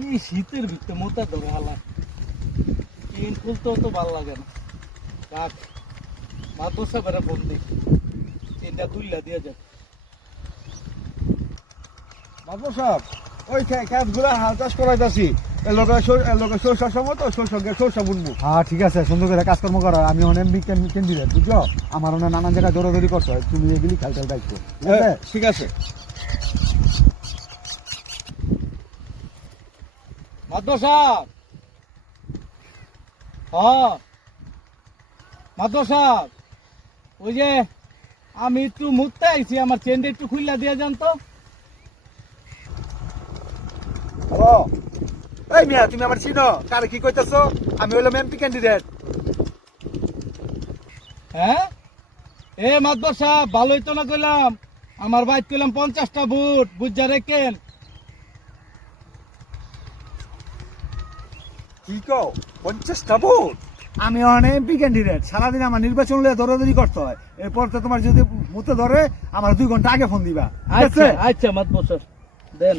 এই শীতের ভিতরে মোটা ধরে হালা তিন খুলতেও তো ভালো লাগে না। কাক মাদ্রাসা বেড়া বন্দি তিনটা খুললা দিয়ে যাক। মাদবর সাহেব ওই খেতগুলা হাল চাষ করাইতাছি সরষার সময় তো সরষা বুনবো। হ্যাঁ ঠিক আছে, সুন্দর করে কাজকর্ম করো। আমি অনেক কেন্দ্রিত বুঝছো, আমার অনেক নানান জায়গায় দৌড়াদৌড়ি করছো, তুমি এগুলি খেলতে দায়িত্ব ঠিক আছে। ঠিক আছে। মাদ্রাসা মাদ্রাসা ওই যে আমি একটু মুততে আইছি, আমার চেনটা একটু খুললা দিয়ে যান তো। ও এই মিয়া, তুমি আমার চিনো? কারে কি কইতাছো? আমি হইলাম এমপি ক্যান্ডিডেট। হ্যাঁ এ মাদ্রাসা ভালোই তো না কইলাম, আমার বাইক কইলাম 50টা বুট বুঝা রেখেন। কি কও 50টা ভোট? আমি অনেক এমপি ক্যান্ডিডেট, সারাদিন আমার নির্বাচন লিয়ে দৌড়াদৌড়ি করতে হয়। এরপর তো তোমার যদি মুতে ধরে আমার 2 ঘন্টা আগে ফোন দিবা, ঠিক আচ্ছা আছে? আচ্ছা মাদ্রাসা দেন।